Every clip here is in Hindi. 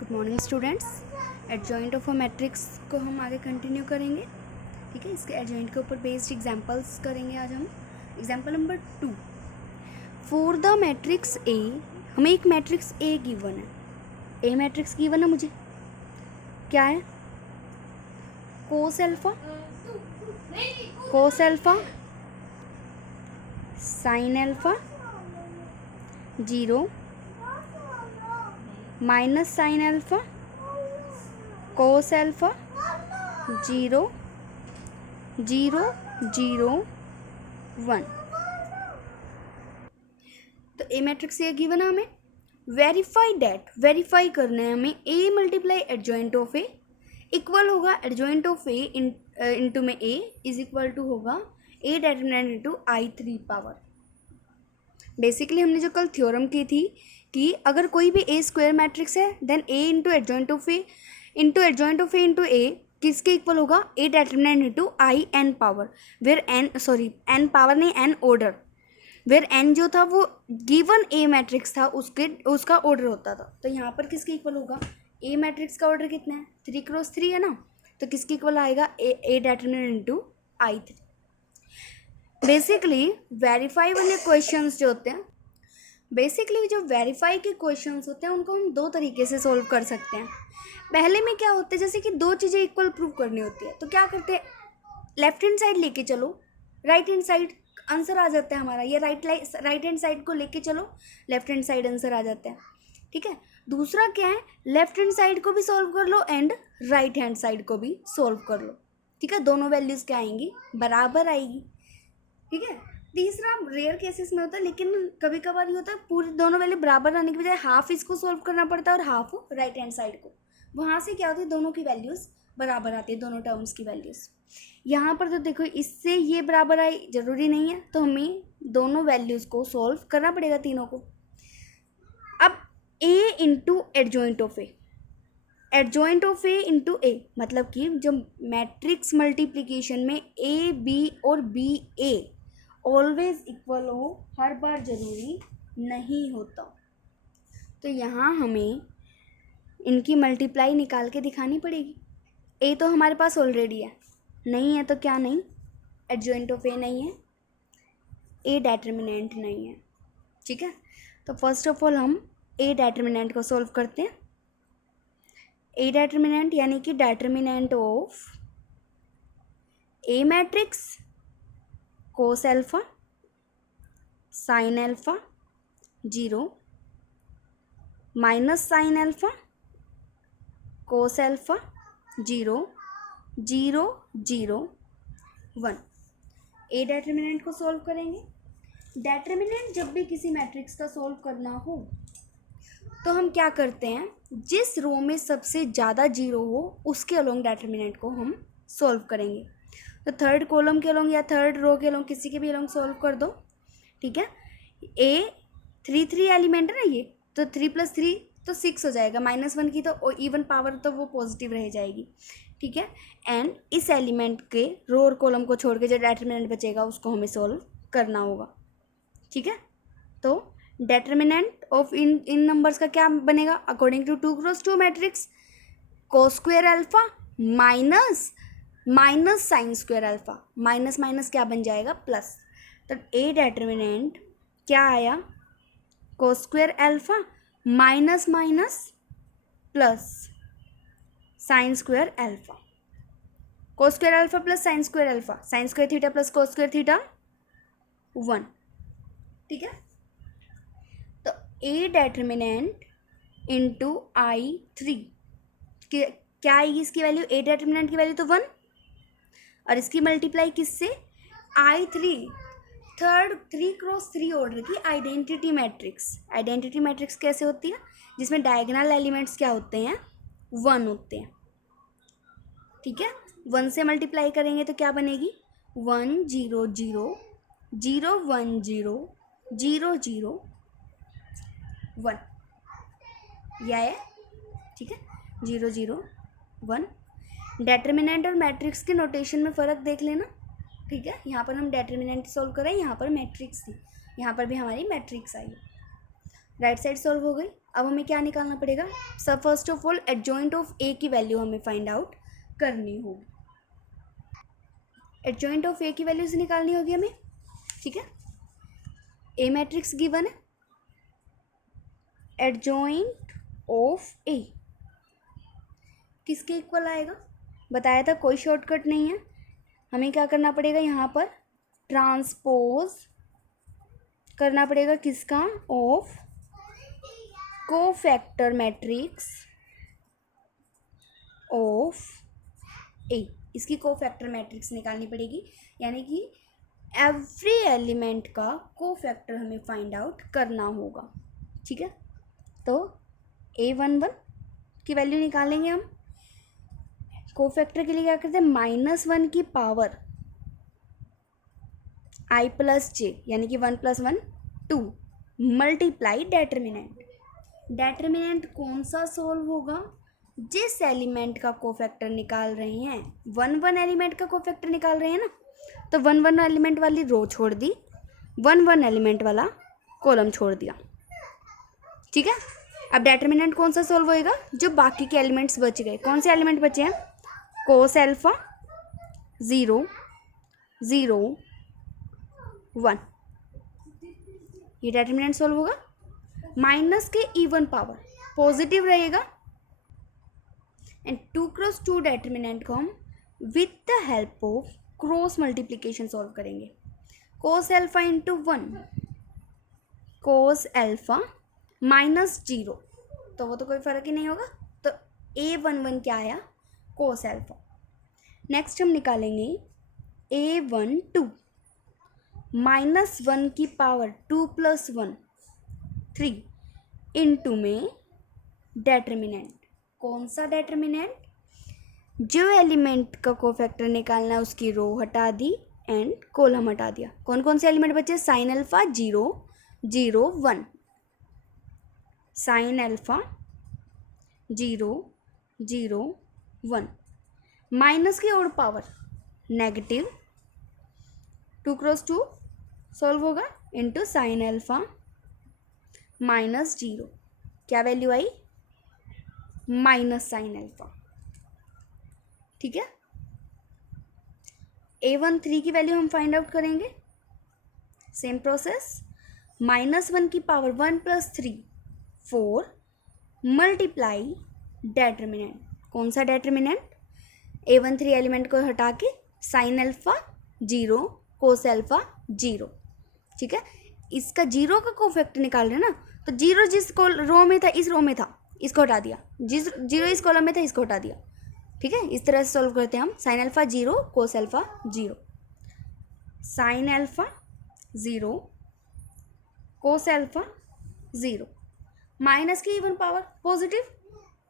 Good morning students. Adjoint of a matrix को हम आगे कंटिन्यू करेंगे। ठीक है, इसके एडजॉइंट के ऊपर बेस्ड एग्जांपल्स करेंगे आज हम। Example number 2, for the matrix A, हमें एक मैट्रिक्स ए गिवन है। ए मैट्रिक्स गिवन है मुझे, क्या है? कोस alpha, sine alpha, 0, minus sine alpha, कोस एल्फा, 0, 0, 0, 1। तो ए मैट्रिक्स ये गिवन है हमें। वेरीफाई डैट, वेरीफाई करना है हमें A multiply adjoint of A equal होगा एडजॉइंट ऑफ ए इंटू में ए इज इक्वल टू होगा A determinant into I3 power. Basically हमने जो कल थ्योरम की थी कि अगर कोई भी ए स्क्वायर मैट्रिक्स है then A into adjoint of A into A किसके इक्वल होगा? A determinant into IN power, where N power नहीं, एन ऑर्डर, वेयर एन जो था वो गिवन ए मैट्रिक्स था उसका ऑर्डर होता था। तो यहाँ पर किसके इक्वल होगा? ए मैट्रिक्स का ऑर्डर कितना है? 3x3 है ना, तो किसके इक्वल आएगा? A determinant into I3। Basically verify वाले क्वेश्चंस जो होते हैं, बेसिकली जो वेरीफाई के क्वेश्चंस होते हैं उनको हम दो तरीके से सॉल्व कर सकते हैं। पहले में क्या होता है, जैसे कि दो चीज़ें इक्वल प्रूव करनी होती है तो क्या करते हैं, लेफ्ट हैंड साइड लेके चलो, राइट हैंड साइड आंसर आ जाता है हमारा। ये राइट हैंड साइड को लेके चलो, लेफ्ट हैंड साइड आंसर आ जाता है। ठीक है, दूसरा क्या है, लेफ्ट हैंड साइड को भी सॉल्व कर लो एंड राइट हैंड साइड को भी सॉल्व कर लो। ठीक है, दोनों वैल्यूज़ क्या आएंगी? बराबर आएगी। ठीक है, तीसरा रेयर केसेस में होता है, लेकिन कभी कभार ये होता है पूरी दोनों वैल्यू बराबर आने की बजाय हाफ इसको सॉल्व करना पड़ता है और हाफ राइट हैंड साइड को। वहाँ से क्या होती है, दोनों की वैल्यूज़ बराबर आती है, दोनों टर्म्स की वैल्यूज़। यहाँ पर तो देखो इससे ये बराबर आई जरूरी नहीं है, तो हमें दोनों वैल्यूज़ को सॉल्व करना पड़ेगा तीनों को। अब A into adjoint of A, adjoint of A into A मतलब कि जो मैट्रिक्स मल्टीप्लिकेशन में ए बी और बी ए ऑलवेज इक्वल हो, हर बार जरूरी नहीं होता। तो यहाँ हमें इनकी मल्टीप्लाई निकाल के दिखानी पड़ेगी। ए तो हमारे पास ऑलरेडी है, नहीं है तो क्या नहीं, एडजॉइंट ऑफ ए नहीं है, ए डेटर्मिनेंट नहीं है। ठीक है, तो फर्स्ट ऑफ ऑल हम ए डेटर्मिनेंट को सॉल्व करते हैं। ए डेटर्मिनेंट यानी कि determinant of A matrix cos alpha, sine alpha, 0, minus sine alpha, cos alpha, 0, 0, 0, 1। A determinant को सॉल्व करेंगे। डेटर्मिनेंट जब भी किसी मैट्रिक्स का सॉल्व करना हो तो हम क्या करते हैं, जिस रो में सबसे ज़्यादा 0 हो उसके अलोंग डेटर्मिनेंट को हम सॉल्व करेंगे। तो थर्ड कॉलम के अलोंग या थर्ड रो के अलोंग किसी के भी अलोंग सॉल्व कर दो। ठीक है, ए 3 एलिमेंट है ना ये, तो 3 + 3 तो 6 हो जाएगा, -1 की तो इवन पावर तो वो पॉजिटिव रह जाएगी। ठीक है, एंड इस एलिमेंट के रो और कॉलम को छोड़ के जो डेटर्मिनेंट बचेगा उसको हमें सॉल्व करना होगा। ठीक है, तो डेटर्मिनेंट ऑफ इन नंबर्स का क्या बनेगा? According to 2x2 matrix, cos square alpha minus sine square alpha, minus minus क्या बन जाएगा? प्लस। तो ए डेटर्मिनेंट क्या आया? Cos square alpha minus minus plus sine square alpha, cos square alpha plus sine square alpha, sine square theta plus cos square theta 1। ठीक है, तो ए डेटर्मिनेंट इंटू I3 क्या आएगी इसकी वैल्यू? ए डेटर्मिनेंट की वैल्यू तो 1 और इसकी मल्टीप्लाई किससे? I3, थर्ड 3x3 ऑर्डर की आइडेंटिटी मैट्रिक्स। आइडेंटिटी मैट्रिक्स कैसे होती है? जिसमें डायगोनल एलिमेंट्स क्या होते हैं? 1 होते हैं। ठीक है, 1 से मल्टीप्लाई करेंगे तो क्या बनेगी? 1 0 0 0 1 0 0 0 1, यह है। ठीक है, 0 0 1। डेटर्मिनेंट और मैट्रिक्स के नोटेशन में फ़र्क देख लेना। ठीक है, यहाँ पर हम डेटर्मिनेंट सॉल्व करें, यहाँ पर मैट्रिक्स थी, यहाँ पर भी हमारी मैट्रिक्स आई। राइट साइड सॉल्व हो गई। अब हमें क्या निकालना पड़ेगा, सब first of all adjoint of A की वैल्यू हमें फाइंड आउट करनी होगी। एडजॉइंट ऑफ ए की वैल्यूज निकालनी होगी हमें, ठीक है। ए मैट्रिक्स गिवन है, एडजॉइंट ऑफ ए किसके इक्वल आएगा, बताया था कोई शॉर्टकट नहीं है, हमें क्या करना पड़ेगा, यहाँ पर ट्रांसपोज करना पड़ेगा किसका, ऑफ कोफैक्टर मैट्रिक्स ऑफ ए, इसकी कोफैक्टर मैट्रिक्स निकालनी पड़ेगी, यानी कि एवरी एलिमेंट का कोफैक्टर हमें फाइंड आउट करना होगा, ठीक है। तो A11 की वैल्यू निकालेंगे हम, कोफैक्टर के लिए क्या करते हैं, -1 की पावर i प्लस जे, यानी कि 1 + 1 2 मल्टीप्लाई डेटर्मिनेंट। डेटर्मिनेंट कौन सा सोल्व होगा, जिस एलिमेंट का कोफैक्टर निकाल रहे हैं, 1 एलिमेंट का कोफैक्टर निकाल रहे हैं ना, तो 1 एलिमेंट वाली रो छोड़ दी, 1 एलिमेंट वाला कॉलम छोड़ दिया, ठीक है। अब डेटर्मिनेंट कौन सा सोल्व होएगा, जो बाकी के एलिमेंट्स बच गए, कौन से एलिमेंट बचे हैं, कोस अल्फा 0 0 1, ये डेटर्मिनेंट सोल्व होगा। माइनस के इवन पावर पॉजिटिव रहेगा, एंड 2x2 डेटर्मिनेंट को हम with the help of cross multiplication solve करेंगे। Cos alpha into 1 cos alpha -0, तो वो तो कोई फ़र्क ही नहीं होगा, तो A11 क्या आया, कोस अल्फा। नेक्स्ट हम निकालेंगे A12 -1 की पावर 2 + 1 3 इंटू में डेटर्मिनेंट, कौन सा डेटर्मिनेंट, जो एलिमेंट का कोफैक्टर निकालना है उसकी रो हटा दी एंड कॉलम हटा दिया। कौन कौन से एलिमेंट बचे, sign alpha 0 0 1, sign alpha 0 0 1, minus की और पावर नेगेटिव, 2x2 सॉल्व होगा इंटू साइन अल्फा -0, क्या वैल्यू आई, -sin अल्फा, ठीक है। A13 की वैल्यू हम फाइंड आउट करेंगे, सेम प्रोसेस, -1 की पावर 1 + 3 4 मल्टीप्लाई डेटर्मिनेंट, कौन सा डेटर्मिनेंट, A13 एलिमेंट को हटा के साइन अल्फा 0 कोस अल्फा 0, ठीक है। इसका 0 का कोफैक्टर निकाल रहे हैं ना, तो 0 जिस रो में था, इस रो में था, इसको हटा दिया, जिस 0 इस कॉलम में था, इसको हटा दिया, ठीक है। इस तरह से सॉल्व करते हैं हम, sine alpha 0 cos alpha 0, sine alpha 0 cos alpha 0, minus की even power positive,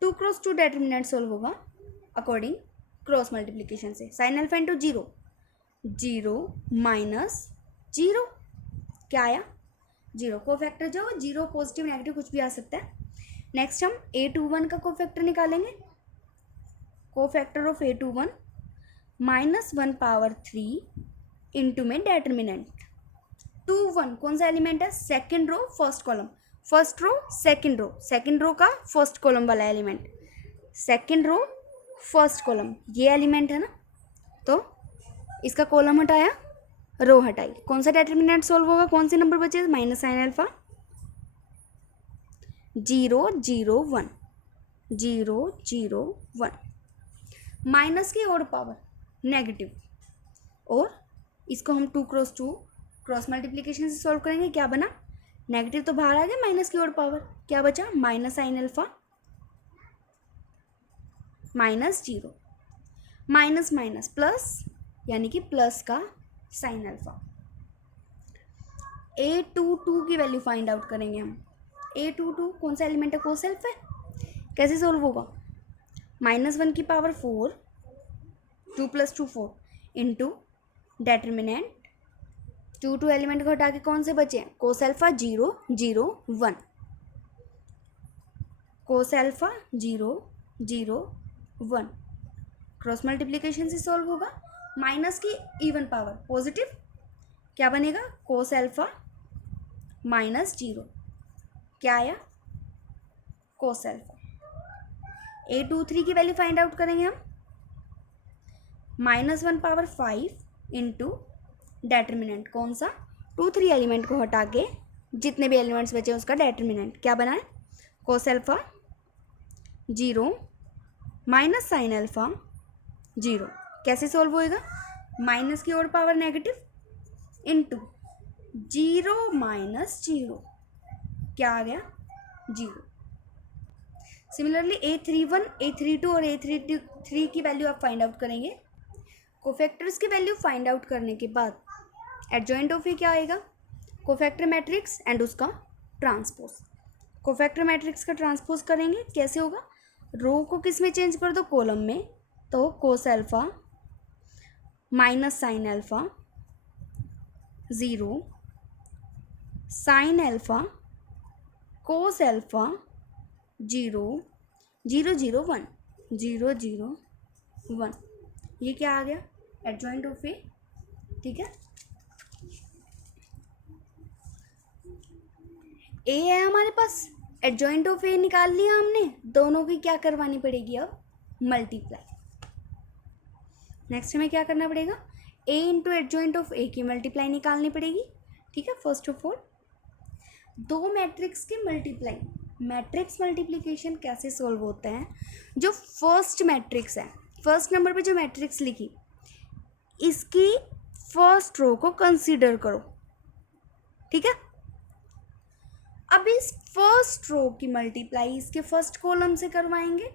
2x2 determinant solve होगा अकॉर्डिंग क्रॉस मल्टीप्लिकेशन से, साइन अल्फा इंटू 0 0 -0, क्या आया 0, कोफैक्टर जो 0 पॉजिटिव नेगेटिव कुछ भी आ सकता है। नेक्स्ट हम A21 का कोफैक्टर निकालेंगे, cofactor of A21 -1 power 3 into में डेटर्मिनेंट 2 1, कौन सा एलिमेंट है, second row first column, first row second row का फर्स्ट कॉलम वाला element, second row first column, ये एलिमेंट है ना, तो इसका कॉलम हटाया, रो हटाई, कौन सा डेटर्मिनेंट सॉल्व होगा, कौन से नंबर बचे, -sin अल्फा 0 0 1 0 0 1, माइनस की और पावर नेगेटिव, और इसको हम 2x2 क्रॉस मल्टीप्लिकेशन से सॉल्व करेंगे, क्या बना, नेगेटिव तो बाहर आ गया, माइनस की और पावर, क्या बचा, -sin alpha -0, minus minus plus, यानी कि प्लस का साइन अल्फा। A22 की वैल्यू फाइंड आउट करेंगे हम, A22 कौन सा एलिमेंट है, कोस अल्फा है, कैसे सॉल्व होगा, -1 की पावर 4 2 + 2 4 इंटू डेटर्मिनेंट 2 एलिमेंट को हटा के कौन से बचे हैं, कोस alpha 0 0 1, cos alpha 0 0 1, cross multiplication से सॉल्व होगा, माइनस की इवन पावर पॉजिटिव, क्या बनेगा, कोस अल्फा -0, क्या आया कोस अल्फा। A23 की वैल्यू फाइंड आउट करेंगे हम, -1/5 इंटू डेटर्मिनेंट, कौन सा, 2-3 एलिमेंट को हटा के जितने भी एलिमेंट्स बचे उसका डेटर्मिनेंट क्या बना है, कोस अल्फा 0 माइनस साइन अल्फा 0। कैसे सॉल्व होएगा, माइनस की और पावर नेगेटिव इंटू 0 माइनस 0 क्या आ गया, 0। सिमिलरली A31, A32 और A33 की वैल्यू आप फाइंड आउट करेंगे। कोफैक्टर्स की वैल्यू फाइंड आउट करने के बाद एडजॉइंट ऑफ ए क्या आएगा, कोफैक्टर मैट्रिक्स एंड उसका ट्रांसपोज। कोफैक्टर मैट्रिक्स का ट्रांसपोज करेंगे, कैसे होगा, रो को किस में चेंज कर दो, कॉलम में, तो कोस alpha minus sine alpha 0 sine alpha cos alpha 0 0 0 1 0 0 1, ये क्या आ गया, एडजॉइंट ऑफ ए। ठीक है, ए है हमारे पास, एडजॉइंट ऑफ ए निकाल लिया हमने, दोनों की क्या करवानी पड़ेगी अब, मल्टीप्लाई। नेक्स्ट हमें क्या करना पड़ेगा, ए इंटू एडजॉइंट ऑफ ए की मल्टीप्लाई निकालनी पड़ेगी। ठीक है, फर्स्ट ऑफ ऑल दो मैट्रिक्स के मल्टीप्लाई, मैट्रिक्स मल्टीप्लिकेशन कैसे सॉल्व होता है, जो फर्स्ट मैट्रिक्स है, फर्स्ट नंबर पे जो मैट्रिक्स लिखी इसकी फर्स्ट रो को कंसीडर करो। ठीक है, अब इस फर्स्ट रो की मल्टीप्लाई इसके फर्स्ट कॉलम से करवाएंगे,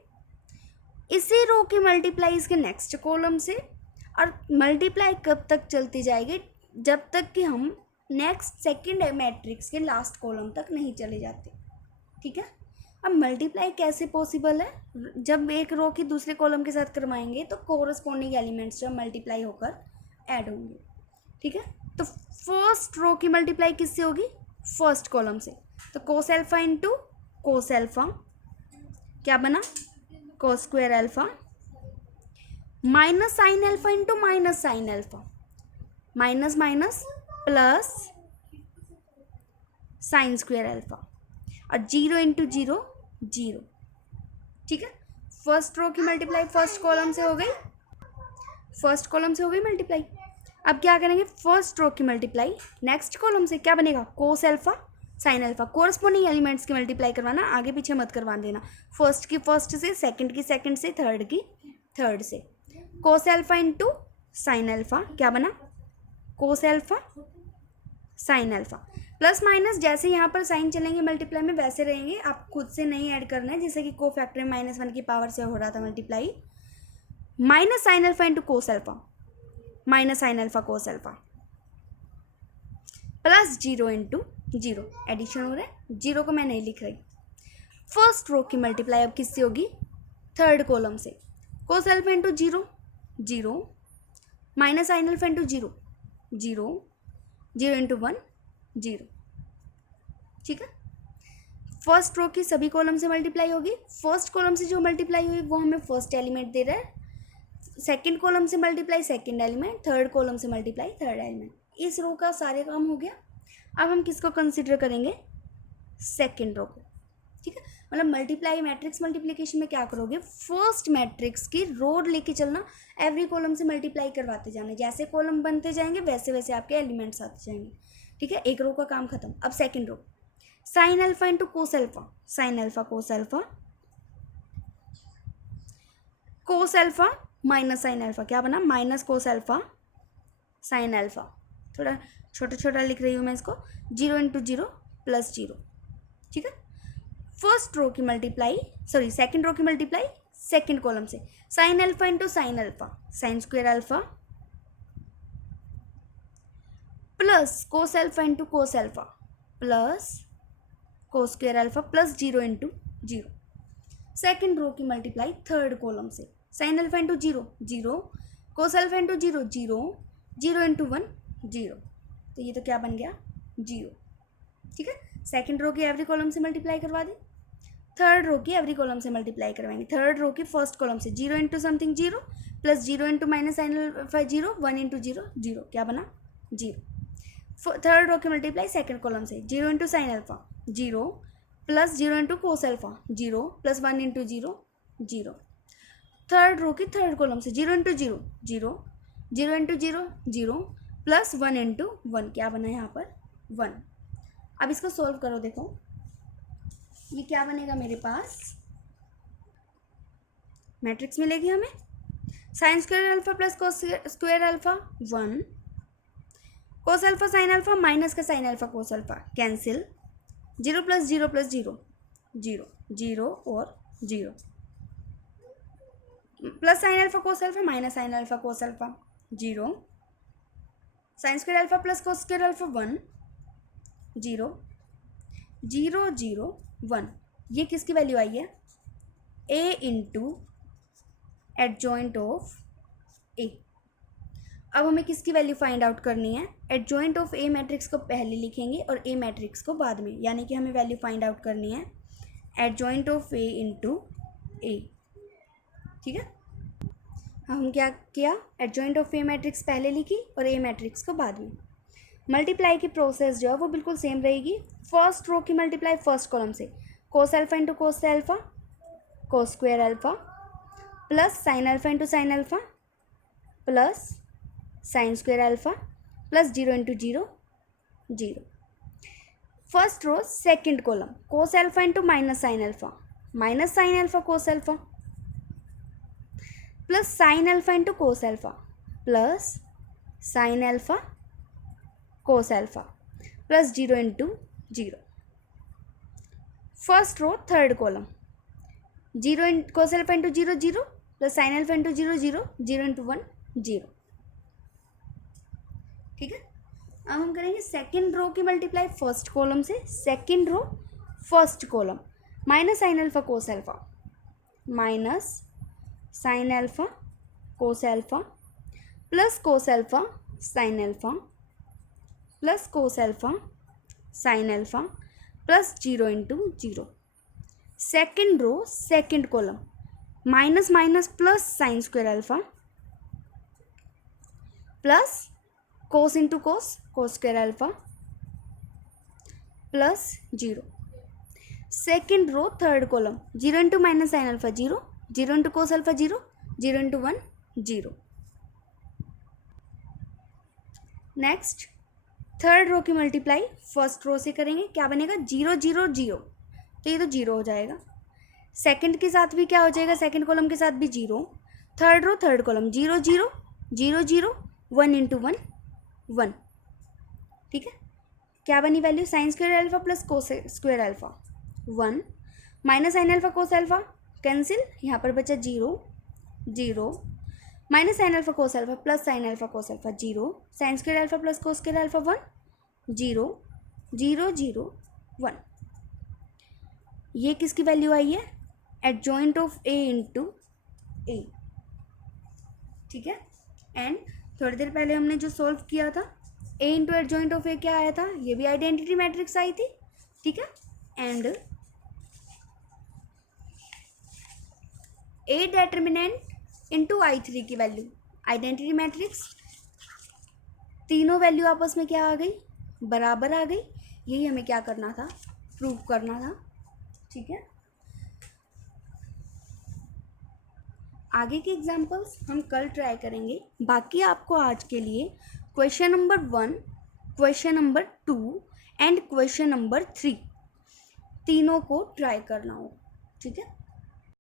इसी रो की मल्टीप्लाई इसके नेक्स्ट कॉलम से, और मल्टीप्लाई कब तक चलती जाएगी, जब तक कि हम नेक्स्ट सेकंड मैट्रिक्स के लास्ट कॉलम तक नहीं चले जाते। ठीक है, अब मल्टीप्लाई कैसे पॉसिबल है, जब एक रो की दूसरे कॉलम के साथ करवाएंगे तो कोरस्पॉन्डिंग एलिमेंट्स जब मल्टीप्लाई होकर ऐड होंगे। ठीक है, तो फर्स्ट रो की मल्टीप्लाई किससे होगी, फर्स्ट कॉलम से, तो कोस अल्फा इंटू कोस अल्फा क्या बना, कोस square alpha minus sine alpha into minus sine alpha, minus minus plus sine square alpha, और 0 इंटू 0 0। ठीक है, फर्स्ट रो की मल्टीप्लाई फर्स्ट कॉलम से हो गई, फर्स्ट कॉलम से हो गई मल्टीप्लाई। अब क्या करेंगे, फर्स्ट रो की मल्टीप्लाई नेक्स्ट कॉलम से क्या बनेगा, कोस alpha sine alpha, corresponding elements की मल्टीप्लाई करवाना, आगे पीछे मत करवा देना, फर्स्ट की फर्स्ट से, सेकंड की सेकंड से, थर्ड की थर्ड से। Cos alpha into sine alpha क्या बना, कोस alpha sine alpha, plus minus जैसे यहाँ पर साइन चलेंगे मल्टीप्लाई में वैसे रहेंगे, आप खुद से नहीं ऐड करना है, जैसे कि को फैक्टर -1 की पावर से हो रहा था multiply, minus sine alpha into cos alpha minus sine alpha cos alpha plus 0 into 0, addition हो रहा है, 0 को मैं नहीं लिख रही। फर्स्ट रो की मल्टीप्लाई अब किससे होगी, थर्ड कॉलम से, cos alpha into 0 0 minus sine alpha into 0 0 0 into 1 0। ठीक है, फर्स्ट रो की सभी कॉलम से मल्टीप्लाई होगी, फर्स्ट कॉलम से जो मल्टीप्लाई हुई वो हमें फर्स्ट एलिमेंट दे रहा है, सेकंड कॉलम से multiply second element, third column से मल्टीप्लाई थर्ड एलिमेंट। इस रो का सारे काम हो गया। अब हम किसको कंसीडर करेंगे, सेकंड रो को। ठीक है, मतलब मल्टीप्लाई मैट्रिक्स मल्टीप्लिकेशन में क्या करोगे, फर्स्ट मैट्रिक्स की रो लेके चलना, एवरी कॉलम से मल्टीप्लाई करवाते जाना, जैसे कॉलम बनते जाएंगे वैसे वैसे आपके एलिमेंट्स आते जाएंगे। ठीक है, एक रो का काम खत्म। अब second row, sine alpha into cos alpha, sine alpha cos alpha, cos alpha minus sine alpha क्या बना, minus cos alpha sine alpha, थोड़ा छोटा छोटा लिख रही हूँ मैं इसको, 0 इंटू 0 प्लस 0। ठीक है, फर्स्ट रो की मल्टीप्लाई, सॉरी सेकंड रो की मल्टीप्लाई सेकंड कॉलम से, sine alpha into sine alpha, sine square alpha plus cos alpha into cos alpha plus cos square alpha plus 0 into 0। Second row की मल्टीप्लाई थर्ड कॉलम से, sine alpha into 0 0 cos alpha into 0 0 0 into 1 0, तो ये तो क्या बन गया 0। ठीक है, सेकेंड रो की एवरी कॉलम से मल्टीप्लाई करवा दें, थर्ड रो की एवरी कॉलम से मल्टीप्लाई करवाएंगे, थर्ड रो की फर्स्ट कॉलम से 0 into something 0 plus 0 into minus sine alpha 0 1 into 0 0, क्या बना 0। थर्ड रो की मल्टीप्लाई सेकंड कॉलम से, 0 into sine alpha 0 plus 0 into cos alpha 0 plus 1 into 0 0। Third row की थर्ड कॉलम से 0 इंटू 0 0 0 इंटू 0 0 प्लस 1 इंटू 1 क्या बना यहाँ पर 1। अब इसको सॉल्व करो, देखो ये क्या बनेगा मेरे पास, मैट्रिक्स मिलेगी हमें sine square alpha plus cos square alpha 1, cos alpha sine alpha minus का sine alpha cos alpha cancel, 0 plus 0 plus 0 0 0 और 0 plus sine alpha cos alpha minus sine alpha cos alpha 0, sine square alpha plus cos square alpha 1 0 0 0 1। ये किसकी वैल्यू आई है, a into adjoint of a। अब हमें किसकी वैल्यू फाइंड आउट करनी है, एडजॉइंट ऑफ a मैट्रिक्स को पहले लिखेंगे और a मैट्रिक्स को बाद में, यानी कि हमें वैल्यू फाइंड आउट करनी है adjoint of a into a। ठीक है, हम क्या किया, एडजॉइंट ऑफ a मैट्रिक्स पहले लिखी और a मैट्रिक्स को बाद में। मल्टीप्लाई की प्रोसेस जो है वो बिल्कुल सेम रहेगी। फर्स्ट रो की मल्टीप्लाई फर्स्ट कॉलम से, cos alpha into cos alpha cos square alpha plus sine alpha into sine alpha plus sine square alpha plus 0 into 0 0। First row second column, cos alpha into minus sine alpha cos alpha plus sine alpha into cos alpha plus sine alpha cos alpha plus 0 into 0। First row third column, 0 cos alpha into 0 0 plus sine alpha into 0 0 0 into 1 0। ठीक है, अब हम करेंगे सेकेंड रो की मल्टीप्लाई फर्स्ट कॉलम से, second row first column minus sine alpha cos alpha minus sine alpha cos alpha plus cos alpha sine alpha plus cos alpha sine alpha plus 0 into 0। Second row second column minus minus plus sine square alpha plus cos into cos cos square alpha plus 0। Second row third column 0 into minus sine alpha 0 0 into cos alpha 0 0 into 1 0। Next third row की मल्टीप्लाई फर्स्ट रो से करेंगे, क्या बनेगा 0 0 0, तो ये तो 0 हो जाएगा। सेकंड के साथ भी क्या हो जाएगा, सेकंड कॉलम के साथ भी 0। Third row third column 0 0 0 0 1 into 1 1। ठीक है, क्या बनी value, sine square alpha plus cos square alpha 1 minus sine alpha cos alpha cancel, यहाँ पर बचा 0 0 minus sine alpha cos alpha plus sine alpha cos alpha 0 sine square alpha plus cos square alpha 1 0 0 0 1। ये किसकी वैल्यू आई है, adjoint of a into a। ठीक है, एंड थोड़ी देर पहले हमने जो सॉल्व किया था a into adjoint of a क्या आया था, ये भी आइडेंटिटी मैट्रिक्स आई थी। ठीक है, and a determinant into I3 की वैल्यू, आइडेंटिटी मैट्रिक्स, तीनों वैल्यू आपस में क्या आ गई, बराबर आ गई। यही हमें क्या करना था, प्रूव करना था। ठीक है, आगे के एग्जाम्पल्स हम कल ट्राई करेंगे। बाकी आपको आज के लिए question number 1, question number 2 and question number 3 तीनों को ट्राई करना हो। ठीक है।